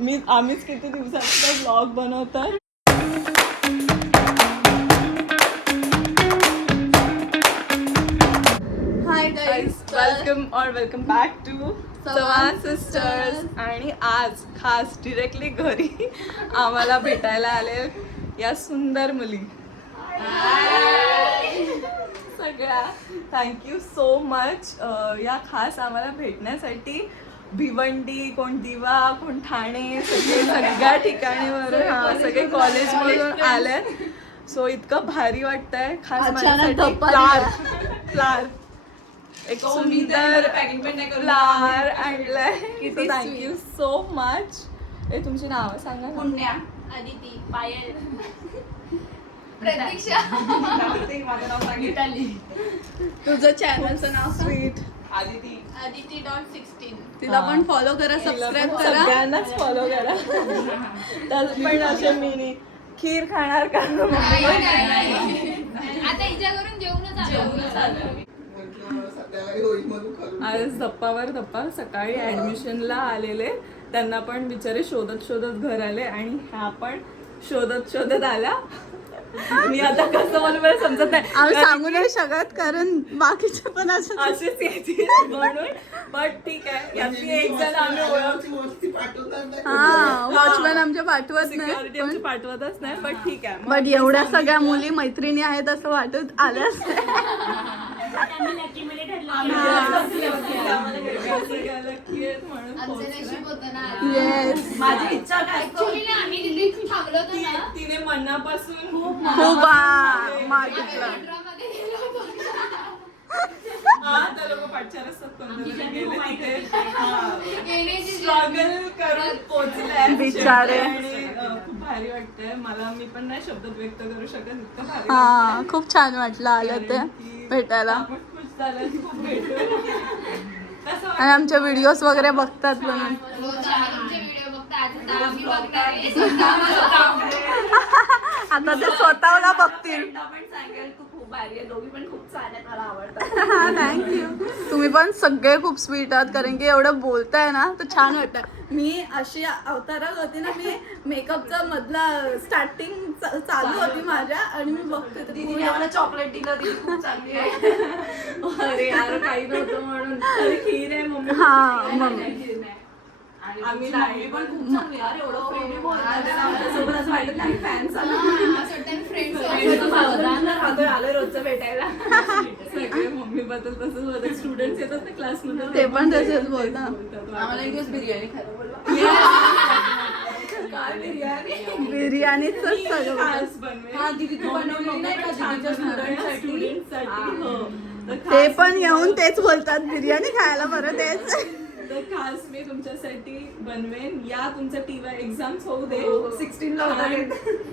आम्हीच किती दिवसाचा ब्लॉग बनवतोय. Hi guys, welcome back to Chavan sisters. आणि आज खास डिरेक्टली घरी आम्हाला भेटायला आले या सुंदर मुली सगळ्या. थँक्यू सो मच या खास आम्हाला भेटण्यासाठी. भिवंडी, कोण दिवा, कोण ठाणे, सगळ्या ठिकाणीवरून सगळे कॉलेजमधून आले. सो इतकं भारी वाटतंय. खास माझ्यासाठी फ्लार एक सुंदर फ्लावर आणलाय. Thank you so much. हे तुमची नावं सांगा. पुण्या, अदिती, पायल, प्रतीक्षा, तुझं चॅनलचं नाव स्वीट Aditi.16. तिला पण फॉलो करा, सबस्क्राईब करा. सगळ्यांनाच फॉलो करा. तर पण असे मिनी खीर खाणार का? आता हिच्याकडून जेवणच आलं. आज धप्पा सकाळी ऍडमिशनला आलेले. त्यांना पण बिचारे शोधत घर आले आणि ह्या पण शोधत आल्या. मी आता कसं मला मला समजत नाही. आम्ही सांगू नाही शकत कारण बाकीचे पण असेच येतील म्हणून. बट ठीक आहे. यातली एक जण आम्ही वॉचमॅन आमच्या पाठवत सिक्युरिटी नाही. आमची पाठवतच नाही. बट ठीक आहे. बट एवढ्या सगळ्या मुली मैत्रिणी आहेत असं वाटत आल्यास. येस, माझी इच्छा ऍक्च्युअली ना आम्ही तिथे थांबलो होतो ना, तिने मनापासून खूप मागितलं. त्या लोक पाठचार असतात कोणत्या गेले तिथे स्ट्रगल करून पोहोचले बिचारे. आणि खूप भारी वाटतंय मला. मी पण नाही शब्दात व्यक्त करू शकत. इतकं भारी हा, वाटतंय. खूप छान वाटलं आलं ते भेटायला. आपण खुश झालं की खूप भेटू. कसं आणि आमचे व्हिडिओज वगैरे बघतात म्हणून. रोज आमचे व्हिडिओ बघता. आता आम्ही बघणार आहे. आता ते स्वतःला बघतील. थँक्यू. तुम्ही पण सगळे खूप स्वीट आहात कारण की एवढं बोलताय ना तर छान वाटतं. मी अशी अवतारात होती ना, मी मेकअपचा मधला स्टार्टिंग चालू होती माझ्या आणि मी बघते मला चॉकलेट दिलं ती खूप चांगली आहे. अरे यार काही नव्हतं म्हणून तरी खीर आहे मम्मी. हा मग आम्ही नाही पण खूप असं वाटत नाही फॅन्स आलं रोजचं भेटायला. सगळे मम्मी बद्दल तसंच होतं. स्टुडंट्स येतात ना क्लासमध्ये ते पण तसेच बोलतात. आम्हाला एक दिवस बिर्याणी खायला बोलवा. काय बिर्याणी? बिर्याणीच सगळं खास बनवेल. हा, दीदी तू बनवलेली नाही का दीदीच्या स्टुडंटसाठी? ते पण येऊन तेच बोलतात बिर्याणी खायला. बरं तेच. तर खास मी तुमच्यासाठी बनवेन. या तुमचं टीवाय एक्झाम्स होऊ दे. 16ला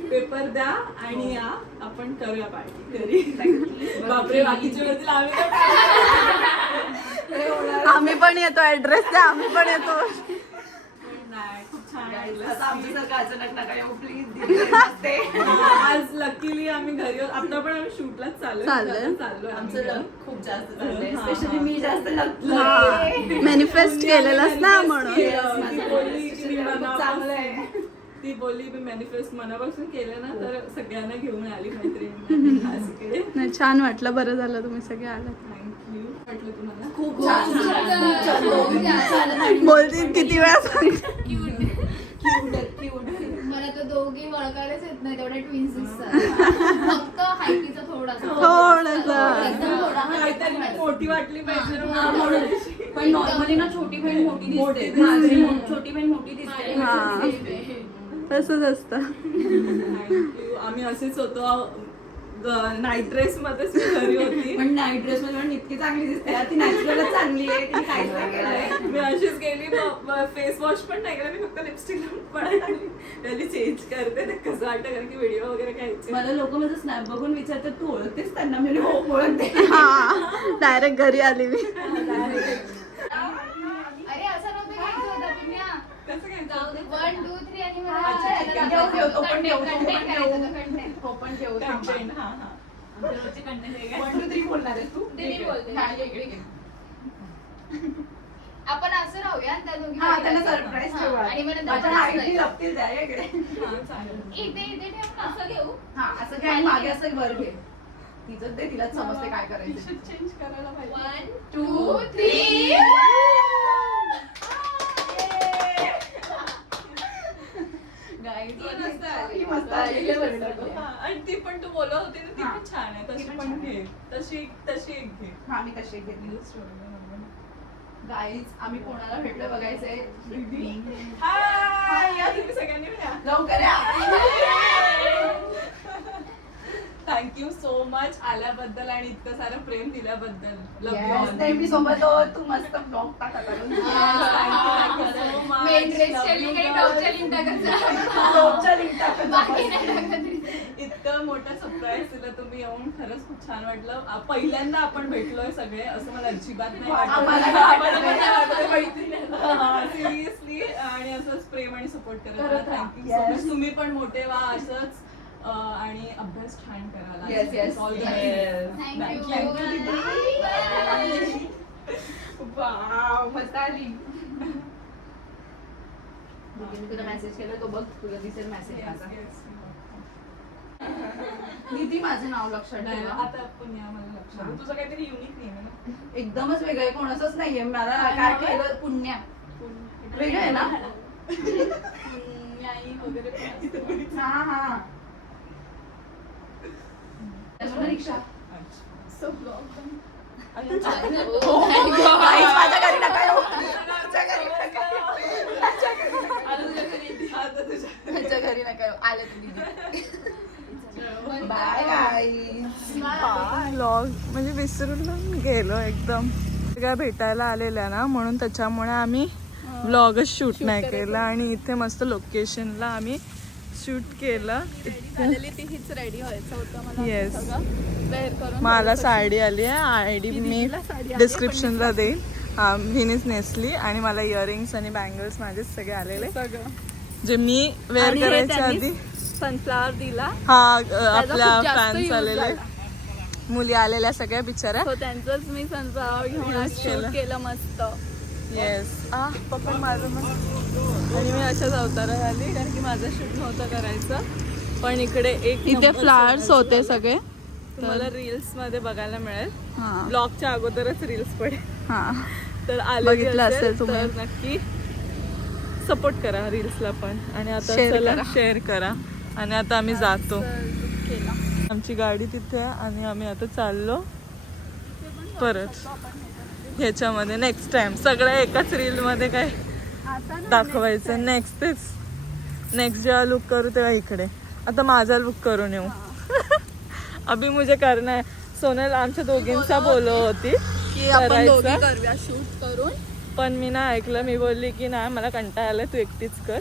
पेपर द्या आणि या आपण करूया पार्टी घरी. बापरे बाकीचे होतील आम्ही पण येतो. ऍड्रेस द्या, आम्ही पण येतो. नाही खूप छान वाटलं. आमच्यासारखं अचानक नका येऊ प्लीज. आज लकीली आम्ही घरी आता पण आम्ही शूटलाच चाललोय. आमचं लक खूप जास्त चाललंय. स्पेशली मी जास्त मॅनिफेस्ट केलेलंच ना म्हणून. ती बोलली मी मॅनिफेस्ट मनापासून केलं ना तर सगळ्यांना घेऊन आली मैत्रिणी खास इकडे. नाही, छान वाटलं. बरं झालं तुम्ही सगळे आलात. थँक्यू. वाटलं तुम्हाला खूप छान. बोलतील किती वेळा सांग. मला तर दोघी वळखायलाच येत नाही. तेवढ्या ट्विन्स दिसतात. फक्त हायटीचा थोडासा एकदम थोडा. काहीतरी मोठी वाटली पाहिजे ना म्हणून. पण नॉर्मली ना छोटी बहीण मोठी दिसते. छोटी बहीण मोठी दिसते. हा, तसंच असतं. थँक्यू. आम्ही असेच होतो. नाईट ड्रेस मध्येच मी घरी होती. पण नाईट ड्रेस मध्ये पण इतकी चांगली दिसते. ती नॅचरलच चांगली आहे. तिने काहीच नाही केलंय. मी अशीच गेली. फेस वॉश पण नाही केला. मी फक्त लिपस्टिक लावून पळत आली. त्याची चेंज करते. ते कसं वाटतं कारण की व्हिडिओ वगैरे घ्यायचे. मला लोक माझं स्नॅप बघून विचारतात तू ओळखतेस त्यांना. मी हो ओळखते. हा, डायरेक्ट घरी आली मी. अरे असं नव्हतं घ्यायचं होतं पुण्या. कसं काय? 1, 2, 3 आणि अच्छा, ठीक आहे. ठेव, तो पण ठेव, तो पण ठेव. तो पण ठेव. Content, हा हा. 1, 2, 3 बोलणार आहेस तू? दीदी बोलते. हा, इकडे घे. आपण असं राहूया आणि त्या दोघी हा, त्यांना बाहेर सरप्राईज जाऊ. ठेवा. आणि मग नंतर माझ्या आपण आईने असं लपतील त्या इकडे. हा, चालेल. इथे इथे ठेव ना. असं घेऊ. हा, असं काय मागे असं वर घे. तिचं ते तिलाच समजते काय करायचं. चेंज करायला पाहिजे. 1 2 3 ही मस्त आली. हा, आणि ती पण तू बोलत होती ना ती हा. पण छान आहे, तशी ती पण पण छान घे. तशी एक घे. हा, मी कशी घेतली. गाईज आम्ही कोणाला भेटलो बघायचंय. हाय, या तुम्ही सगळ्यांनी या. लवकर या. थँक्यू सो मच आल्याबद्दल आणि इतकं सारं प्रेम दिल्याबद्दल. Love you Yes, all. नेहमी सोबत हो. तू मस्त ब्लॉग टाका करून. Thank you so much. Main ड्रेसच्या Love you लिंक आणि guys. टॉपच्या लिंक टाकायचं. ब्लॉगच्या link टाका. बाकी नाही टाकत. इतकं मोठं सरप्राईज दिलं तुम्ही येऊन, खरंच खूप छान वाटलं. पहिल्यांदा आपण भेटलोय सगळे असं मला अजिबात नाही वाटलं. सिरियसली आणि असंच प्रेम आणि सपोर्ट करायला थँक्यू सो मच. तुम्ही पण मोठे व्हा असंच आणि अभ्यास छान करायला. Yes, yes. All the Yes. best. Thank Thank you, दीदी. you. वाव, मस्त आली. मी तुला मेसेज केला तो बघ, तुला दिसेल मेसेज Yes, माझा. yes. निधी माझं नाव लक्षात नाही, ठेवा. आता आपण या मला लक्षात आलं. तुझं काहीतरी युनिक नेम आहे ना. एकदमच वेगळं आहे, कोणाचंच नाहीये. मला काय केलं पुण्या वेगळं आहे ना. न्यायी वगैरे पण असतं. हा हा. रिक्षा. अच्छा. Guys, माझ्या घरी नका येऊ. माझ्या घरी नका येऊ. आले तुम्ही. Bye bye. व्लॉग म्हणजे विसरून गेलो एकदम. काय भेटायला आलेल्या ना म्हणून त्याच्यामुळे आम्ही व्लॉगच शूट नाही केला आणि इथे मस्त लोकेशनला आम्ही शूट केलं. ती हीच रेडी व्हायचं होतं मला. Yes. सगळं वेअर करून. मला साडी आली आहे. आयडी मी डिस्क्रिप्शनला देईन. हिनेच नेसली आणि मला इयरिंग्स आणि बँगल्स माझेच सगळे आलेले सगळं जे मी वेअर करायच्या आधी. सनफ्लावर दिला. हा आपल्या खूप जास्त फॅन्स use आलेले झाला. मुली आलेल्या सगळ्या बिचाऱ्या. सो त्यांचंच मी सनफ्लावर घेऊन Use केलं. शूट केलं मस्त. येस पकड माझं पण. आणि मी अशाच अवतारात आली कारण की माझं शूट नव्हतं करायचं पण इकडे एक इथे number फ्लावर्स सोन्याचे होते सगळे. तुम्हाला रील्स मध्ये बघायला मिळेल. हा ब्लॉगच्या अगोदरच रील्स पडेल हा. तर आले बघितलं असेल तुम्ही. तर नक्की सपोर्ट करा रील्सला पण. आणि आता Share चला करा. शेअर करा. आणि आता आम्ही जातो. केला. आमची गाडी तिथे आहे आणि आम्ही आता चाललो परत ह्याच्यामध्ये. नेक्स्ट टाइम सगळं एकाच रील मध्ये काय दाखवायचं. नेक्स्ट तेच नेक्स्ट जेव्हा लुक करू तेव्हा इकडे. आता माझा लुक करून येऊ. अभी मुझे करना है. सोनल आमच्या दोघींचा बोलत होती की आपण दोघी करायचं. करूया शूट करून. पण मी ना ऐकलं. मी बोलली की नाही मला कंटाळा आलाय तू एकटीच कर.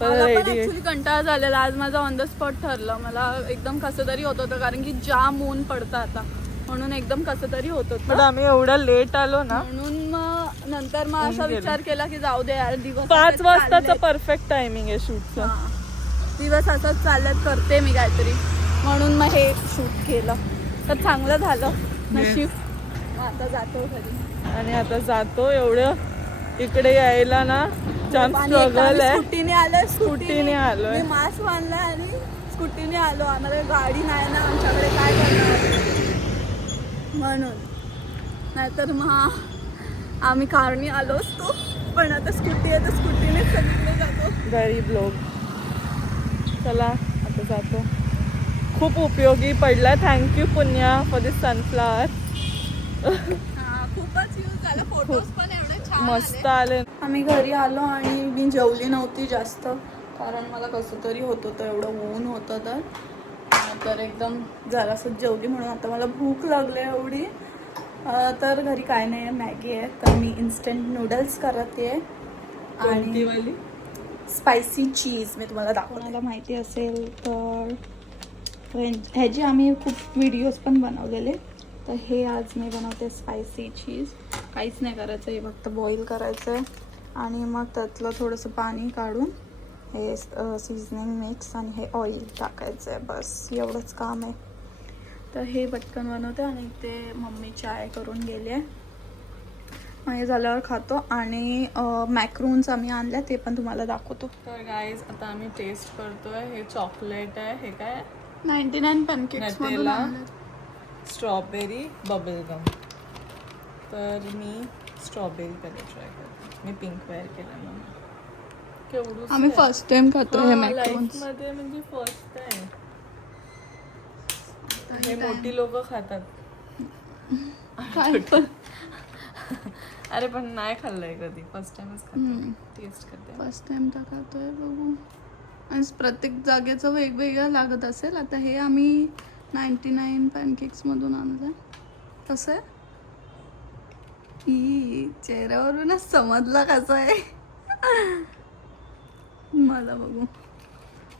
तर मला पण रेडी ऍक्च्युली कंटाळा झालेला. आज माझा ऑन द स्पॉट ठरलं. मला एकदम कसं तरी होत होतं कारण की जाम ऊन पडतं आता म्हणून एकदम कसं तरी होत पण होतं. आम्ही एवढं लेट आलो ना. म्हणून मग नंतर मग असा गेलो. विचार केला की जाऊ दे यार दिवस 5 असेच वाजताचा चाललेत. परफेक्ट टायमिंग आहे शूटचा. हा. दिवस असंच चालत करते मी काहीतरी म्हणून मग हे शूट केलं तर चांगलं झालं नशीब. मग आता जातो घरी. आणि आता जातो. एवढं इकडे यायला ना जाम स्ट्रगल आहे. स्कूटीने आलोय. स्कूटीने आलोय. मी मास्क बांधलाय आणि स्कूटीने आलो. आम्हाला गाडी नाही ना आमच्याकडे काय करणार म्हणून. नाहीतर मग आम्ही कारने आलो असतो पण आता स्कूटी आहे तर स्कूटीने सगळीकडे जातो. गरीब लोक. चला आता जातो. खूप उपयोगी पडला. थँक्यू पुण्या फॉर दिस सनफ्लावर. खूपच यूज झाला. फोटोज पण एवढे छान मस्त आले. आम्ही घरी आलो आणि मी जेवली नव्हती जास्त कारण मला कसं तरी होत होतं. एवढं ऊन होतं तर एकदम जरासं जेवली म्हणून आता मला भूक लागली एवढी. तर घरी काय नाही मॅगी आहे तर मी इन्स्टंट नूडल्स करते कोणती वाली? स्पायसी चीज मी तुम्हाला दाखवते. मला माहिती असेल तर ह्याची आम्ही खूप व्हिडिओज पण बनवलेले. तर हे आज मी बनवते स्पायसी चीज. काहीच नाही करायचं हे फक्त बॉईल करायचं आहे आणि मग त्यातलं थोडंसं पाणी काढून हे सीझनिंग मिक्स आणि हे ऑइल टाकायचं आहे. बस एवढंच काम आहे. तर हे पटकन बनवते आणि ते मम्मी चाय करून गेली आहे हे झाल्यावर खातो. आणि मॅक्रोन्स आम्ही आणल्या, ते पण तुम्हाला दाखवतो. तर गाईज आता आम्ही टेस्ट करतोय. हे चॉकलेट आहे, हे काय 99 पॅनकेक्स मधून नटेला आणलं. Strawberry bubble gum. तर मी स्ट्रॉबेरी कधी ट्राय करते. मी पिंक वेअर केलं ना. केवढं आम्ही फर्स्ट टाइम खातो हे मॅक्रोन्स. मध्ये म्हणजे फर्स्ट टाइम. हे मोठी लोक खातात. काय पण अरे पण नाही खाल्लंय कधी, फर्स्ट टाइमच खाते. टेस्ट करते. फर्स्ट टाइम तर खातोय, बघू. आणि प्रत्येक जागेचं वेगवेगळं लागत असेल. आता हे आम्ही 99 पॅनकेक्स मधून आणलं. कसं आहे? चेहऱ्यावरूनच समजलं कसं आहे. मला बघू.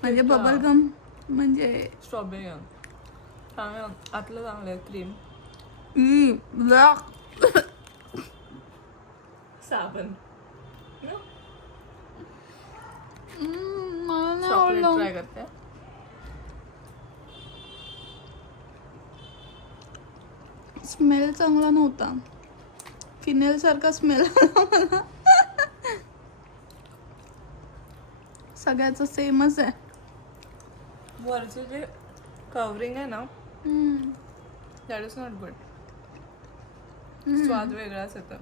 म्हणजे बबल गम म्हणजे स्ट्रॉबेरी चांगलं, आतलं चांगलं आहे. क्रीम साबण मला नाही चॉकलेट आवडलं. ट्राय करते. स्मेल चांगला नव्हता. फिनेल सारखा स्मेल मला. सगळ्याचं सेमच आहे. वरचं जे कवरिंग आहे ना, दॅट इज नॉट गुड. स्वाद वेगळाच येतो.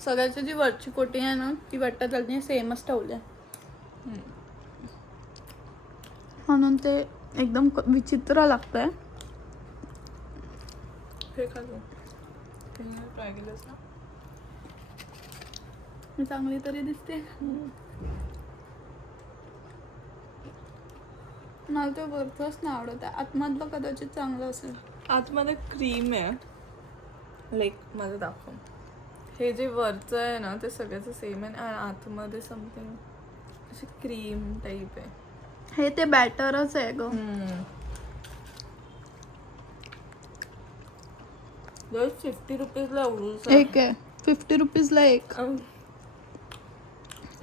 सगळ्याची जी वरची कोटिंग आहे ना, ती वाटतं त्याने सेमच ठेवल्या. म्हणून ते एकदम विचित्र लागतंय. हे खातो ट्राय केलंस ना. मी चांगली तरी दिसते. मला ते वरचंच नाही आवडत आहे. आतमधलं कदाचित चांगलं असेल. आतमध्ये क्रीम आहे. लाईक माझं दाखव. हे जे वरचं आहे ना, ते सगळ्याचं सेम आहे आणि आतमध्ये समथिंग अशी क्रीम टाईप आहे. हे ते बॅटरच आहे ग. 50 रुपीजला एवढूच एक आहे 50 रुपीजला एक.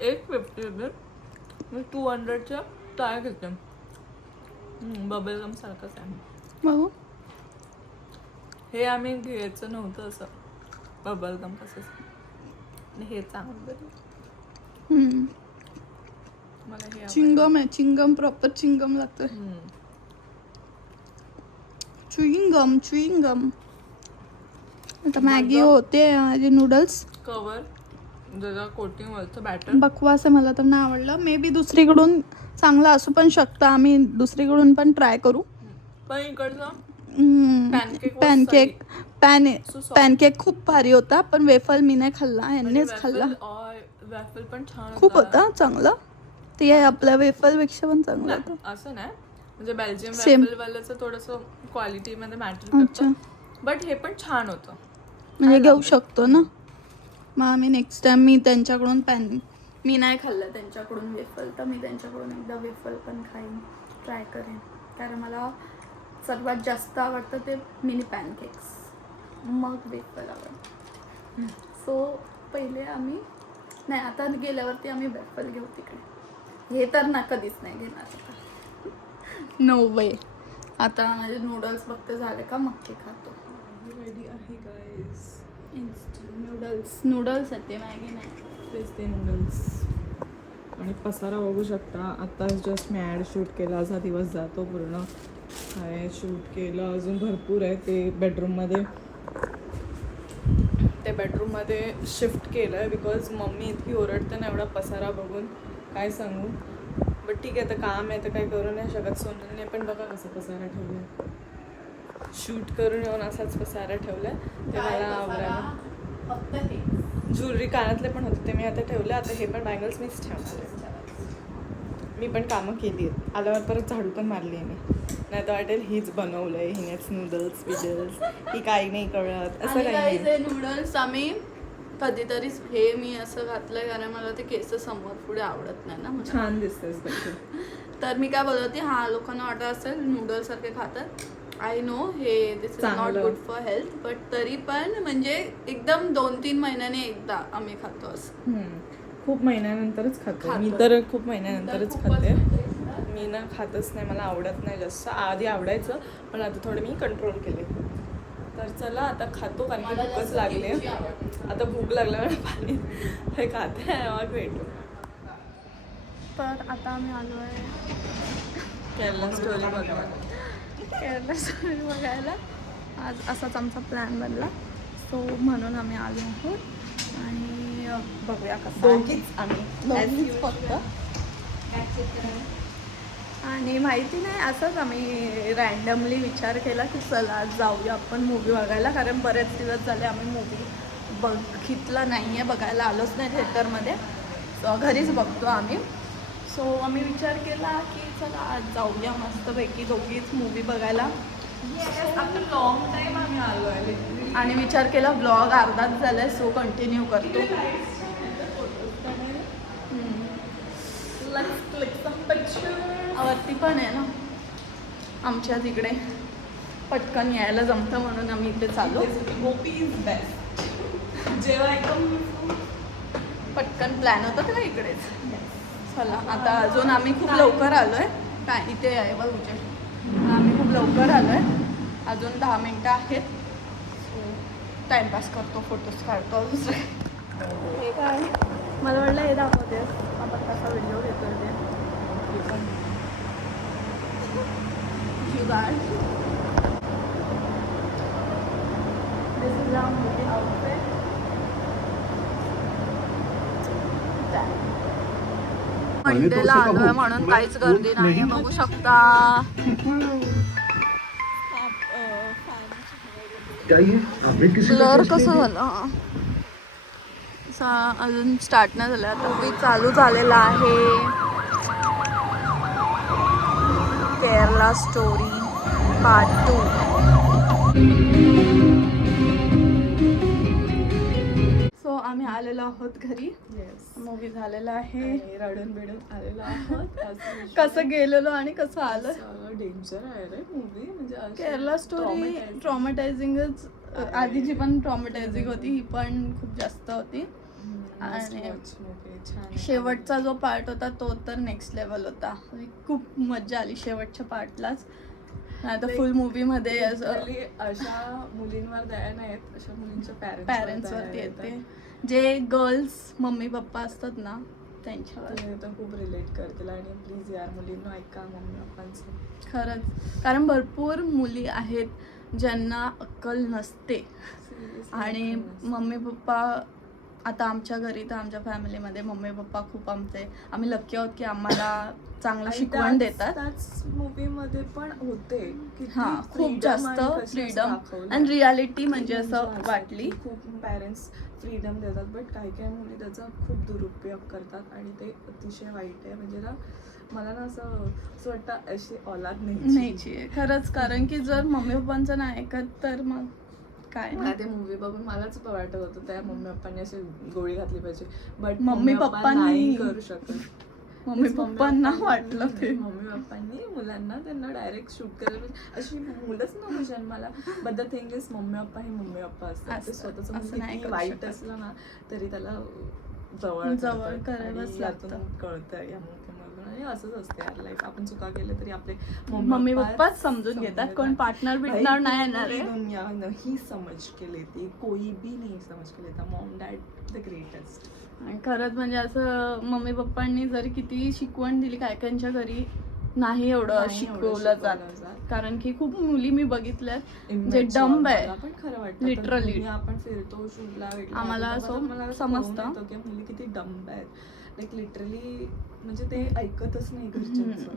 एक 50 रुपये मी 200च्या ट्राय घेते. बबल गम सारखंच आहे. बघू. हे आम्ही घ्यायचं नव्हतं असं बबल गम कसं. हे चांगलं. मला हे चिंगम आहे. चिंगम प्रॉपर चिंगम लागतोय. च्युइंगम. आता मॅगी होते. माझे नूडल्स कवर जरा कोटिंग वरचं बॅटर बकवास आहे. मला तर नाही आवडलं. मे बी दुसरीकडून चांगलं असू पण शकतं. आम्ही दुसरीकडून पण ट्राय करू. पण इकडचं पॅनकेक खूप भारी होता. पण वेफल मी नाही खाल्ला, यांनीच खाल्ला. वॅफल पण छान खूप होता चांगलं. ते आपल्या वेफल पेक्षा पण चांगलं नाही, होतं. असं नाही म्हणजे बेल्जियम Same. वॅफल वाल्याचं थोडंसं क्वालिटीमध्ये मॅटर करतं. बट हे पण छान होतं. म्हणजे घेऊ शकतो ना. मग आम्ही नेक्स्ट टाइम मी त्यांच्याकडून मी नाही खाल्लं त्यांच्याकडून वेफल, तर मी त्यांच्याकडून एकदा वेफल पण खाईन, ट्राय करेन. कारण मला सर्वात जास्त आवडतं ते मिनी पॅनकेक्स, मग वेफल आवडतं. सो पहिले आम्ही नाही, आता गेल्यावरती आम्ही वेफल घेऊ तिकडे. हे तर ना कधीच नाही घेणार. नो वे. आता माझे नूडल्स बघते झाले का मग ते खातो. रेडी आहे गाईस. इन्स्टंट नूडल्स आहेत ते, मॅगी नाही. तेच ते नूडल्स. आणि पसारा बघू शकता. आत्ताच जस्ट मी ॲड शूट केला. असा दिवस जातो पूर्ण. काय शूट केलं, अजून भरपूर आहे. ते बेडरूममध्ये शिफ्ट केलं आहे बिकॉज मम्मी इतकी ओरडते ना एवढा पसारा बघून, काय सांगू. बट ठीक आहे, तर काम आहे तर काही करू नाही शकत. सोनलने पण बघा कसं पसारा ठेवलं आहे. शूट करून येऊन असाच पसारा ठेवला आहे. ते मला आवडायला. फक्त हे ज्वेलरी कानातले पण होते ते मी आता ठेवले. आता हे पण बँगल्स मीच ठेवणार आहे. मी पण कामं केली आहेत. आल्यावर परत झाडू पण मारली आहे मी. नाही तर वाटेल हीच बनवलं आहे, हिनेच नूडल्स बिडल्स, ही काही नाही कळत असं काही नाही. नूडल्स आम्ही कधीतरीच हे मी असं घातलंय कारण मला ते केस समोर पुढे आवडत नाही ना. छान दिसतेस बघ. तर मी काय बोलत होती, हा लोकांना वाटत असेल नूडल्स सारखे खातात. आय नो हे this is not good for health, but तरी पण म्हणजे एकदम 2-3 महिन्याने एकदा आम्ही खातो असं. खूप महिन्यानंतरच खाते मी खातो. तर. खूप महिन्यानंतरच खूपच खाते म्हणजे मी ना. खातच नाही, मला आवडत नाही जास्त. आधी आवडायचं पण आता थोडं मी कंट्रोल केले. तर चला आता खातो कारण की भूकच लागली आहे. आता भूक लागल्यावर पाणी हे खाते मग भेटू. तर आता आम्ही आलो आहे केरला स्टोरी बघा. केरला स्टोरी बघायला. आज असाच आमचा प्लॅन बनला, सो म्हणून आम्ही आलो आहोत आणि बघूया कसं आहे. दोघीच आम्ही दोघीच फक्त. आणि माहिती नाही, असंच आम्ही रँडमली विचार केला की चला आज जाऊया आपण मूवी बघायला, कारण बरेच दिवस झाले आम्ही मूवी बघितला नाही आहे, बघायला आलोच नाही थिएटरमध्ये. सो घरीच बघतो आम्ही. सो आम्ही विचार केला की चला आज जाऊया मस्तपैकी दोघीच मूवी बघायला. आपलं लॉंग टाईम आम्ही आलो आहे आणि विचार केला ब्लॉग अर्धाच झाला आहे, सो कंटिन्यू करतो. वरती पण आहे ना आमच्या तिकडे, पटकन यायला जमतं म्हणून आम्ही इथे चालू. गोपी इज बेस्ट. जेव्हा एकदम पटकन प्लॅन होता तेव्हा इकडेच. चला आता अजून आम्ही खूप लवकर आलो आहे. काय इथे आहे बघ उजेड. आम्ही खूप लवकर आलो आहे, अजून 10 मिनटं आहेत. टाईमपास करतो, फोटोज काढतो. दुसरं हे काय मला वाटलं हे दाखवते आपण कसा व्हिडिओ घेतो ते. जुगाड. दिस इज आवर मूवी आउटफिट. मंडेला आलोय म्हणून काहीच गर्दी नाही, बघू शकता. ब्लर कसं झालं, अजून स्टार्ट नाही झालं. मूवी चालू झालेला आहे. Kerala story part 2. सो आम्ही आलेलो आहोत घरी. मूवी झालेला आहे. रडून बिडून आलेलो आहोत. कसं गेलेलो आणि कसं आलं. डेंजर आहे रे मूवी. म्हणजे केरला स्टोरी ट्रॉमॅटायझिंगच. आधीची पण ट्रॉमॅटायझिंग होती, ही पण खूप जास्त होती. आणि शेवटचा जो पार्ट होता तो तर नेक्स्ट लेवल होता. खूप मजा आली शेवटच्या पार्टलाच. नाही तर फुल मूवी मध्ये अशा मुलींवर दया नाहीत, अशा मुलींच्या पॅरेंट्सवरती येते. जे गर्ल्स मम्मी पप्पा असतात ना त्यांच्यावर तर खूप रिलेट करतील. आणि प्लीज यार मुलींना ऐका मम्मी पप्पांचं. खरंच, कारण भरपूर मुली आहेत ज्यांना अक्कल नसते. आणि मम्मी पप्पा आता आमच्या घरी तर आमच्या फॅमिलीमध्ये मम्मी पप्पा खूप आम्ही लकी आहोत की आम्हाला चांगलं शिकवण देतात. त्याच मूवीमध्ये पण होते. हां, खूप जास्त फ्रीडम आणि रियालिटी म्हणजे असं वाटली. खूप पॅरेंट्स फ्रीडम देतात, बट काही काही मुली त्याचा खूप दुरुपयोग करतात आणि ते अतिशय वाईट आहे. म्हणजे ना मला ना असं वाटतं अशी औलाद नाही खरंच. कारण की जर मम्मी पप्पांचं नाही ऐकत तर मग काय. मला ते मूवी बघून मलाच वाटत होतं त्या मम्मी पप्पांनी अशी गोळी घातली पाहिजे, बट मम्मी पप्पांनी नाही करू शकत. मम्मी पप्पांना वाटलं ते. मम्मी पप्पांनी मुलांना त्यांना डायरेक्ट शूट करायला पाहिजे. अशी मुलंच नव्हती जन्माला. But the thing is mummy papa हे मम्मी पप्पा असतात. ते स्वतःच नाही वाईट असलं ना तरी त्याला जवळ करायलाच लागतं. कळतं या मूवीमधून. आणि असंच असते यार लाईफ. आपण चुका केल्या तरी आपले मम्मी पप्पाच समजून घेतात. कोण पार्टनर बिटनर नाही येणार आहे. दुनिया नहीं समझ के लेती, कोई भी नहीं समझ के लेता. Maugham dad the greatest. आणि खरंच म्हणजे असं मम्मी पप्पांनी जरी किती शिकवण दिली, काय काहींच्या घरी नाही एवढं शिकवलं जात. कारण की खूप मुली मी बघितल्यात जे डंब आहे. पण खरं वाटतं लिटरली आपण फिरतो शूटला आम्हाला असं समजतं की मुली किती डंब आहेत. लाईक लिटरली म्हणजे ते ऐकतच नाही घरच्यांचं.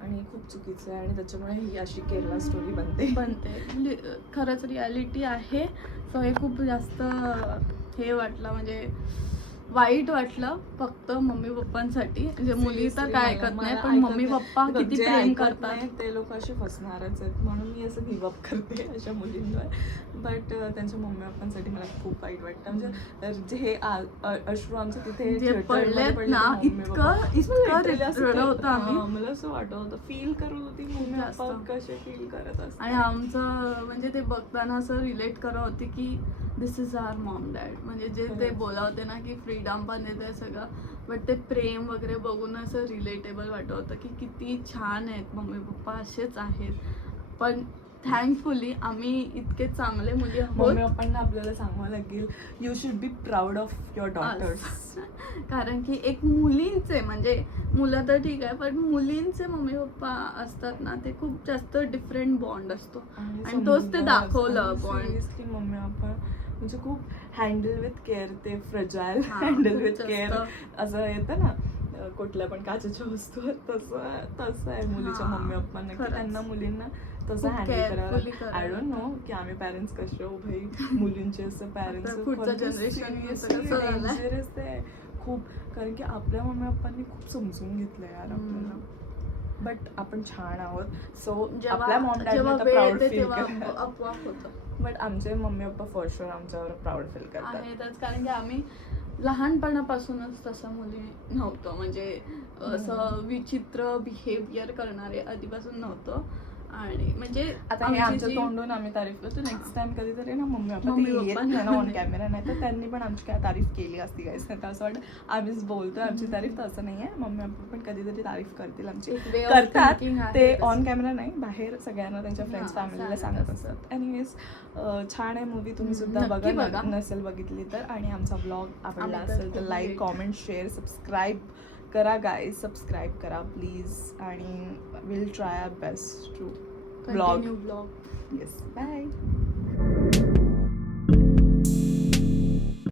आणि खूप चुकीचं आहे. आणि त्याच्यामुळे ही अशी केरला स्टोरी बनते. खरंच रियालिटी आहे. सो हे खूप जास्त हे वाटलं, म्हणजे वाईट वाटलं फक्त मम्मी पप्पांसाठी. म्हणजे मुली तर काय ऐकत नाही, पण मम्मी पप्पा किती प्रेम करतात ते लोक असे फसणारच आहेत. म्हणून मी असं गिव्हअप करते अशा मुलींवर. बट त्यांच्या मम्मी पप्पांसाठी मला खूप वाईट वाटतं. म्हणजे जे हे अश्रू आमचे तिथे जे पडलेत ना, इतकं रडत होतं आम्ही. मला असं वाटत होतं, फील करत होती मम्मी पप्पा कसे फील करत असतात. आणि आमचं म्हणजे ते बघताना असं रिलेट करत होते की दिस इज आवर मॉम डॅड. म्हणजे जे ते बोलावते ना की फ्रीडम पण देते सगळं, बट ते प्रेम वगैरे बघून असं रिलेटेबल वाटत होतं की किती छान आहेत मम्मी पप्पा, असेच आहेत. पण थँकफुली आम्ही इतके चांगले मुली आहोत. मम्मी पप्पांना आपल्याला सांगावं लागेल your should be proud of your daughters. कारण की एक मुलींचे म्हणजे मुलं तर ठीक आहे पण मुलींचे मम्मी पप्पा असतात ना ते खूप जास्त डिफरंट बॉन्ड असतो आणि तोच ते दाखवलं बॉन्ड. सिरियसली मम्मी पप्पा म्हणजे खूप हँडल विथ केअर, ते फ्रजाईल हा, हँडल खूप विथ जास्त. केअर असं येतं ना कुठल्या पण काचेच्या वस्तू तसं आहे मुलीच्या हा, मम्मी पप्पांना की खरंच. त्यांना मुलींना तसं खूप हँडल करावं carefully लागतं. करावं आय डोंट नो की आम्ही पॅरेंट्स कसे हो भाई मुलींचे असं पॅरेंट्स आता पुढचं generation कसं झालंय. डेंजरस आहे खूप. कारण की आपल्या मम्मी पप्पांनी खूप समजून घेतलंय यार आपल्याला. बट आपण छान आहोत सो आपल्या मॉम जेव्हा डॅडला वेळ प्राऊड येते फील तेव्हा करा. आपोआप होतं. बट आमचे मम्मी पप्पा फॉर शुअर आमच्यावर प्राऊड फील करतात. आहेतच कारण की आम्ही लहानपणापासूनच तसं मुली नव्हतो म्हणजे असं विचित्र बिहेवियर करणारे आधीपासून नव्हतं. आणि म्हणजे आता हे आमची आमच्या जी- तोंडून आम्ही तारीफ करतो. नेक्स्ट टाइम कधीतरी ना मम्मी मम्मी पप्पा येत पप्पांना नाही ना ऑन कॅमेरा, नाही तर त्यांनी पण आमची काय तारीफ केली असती गाईस. नाही तर असं वाटतं आम्हीच बोलतोय आमची तारीफ, तसं नाही आहे. मम्मी पप्पा पण कधीतरी तारीफ करतील आमची, एक way of करतात thinking आहे ते तसं. ऑन कॅमेरा नाही, बाहेर सगळ्यांना त्यांच्या फ्रेंड्स हां, फॅमिलीला सांगत सांगत असतात. एनिवेज छान आहे मूवी, तुम्ही सुद्धा नक्की बघा बघा. नसेल बघितली तर. आणि आमचा ब्लॉग आवडला आम्ही तर असेल तर खूप like great. Comment share subscribe करा गाईज, सबस्क्राईब करा प्लीज. आणि will try our best to blog. Continue blog. Yes. Bye.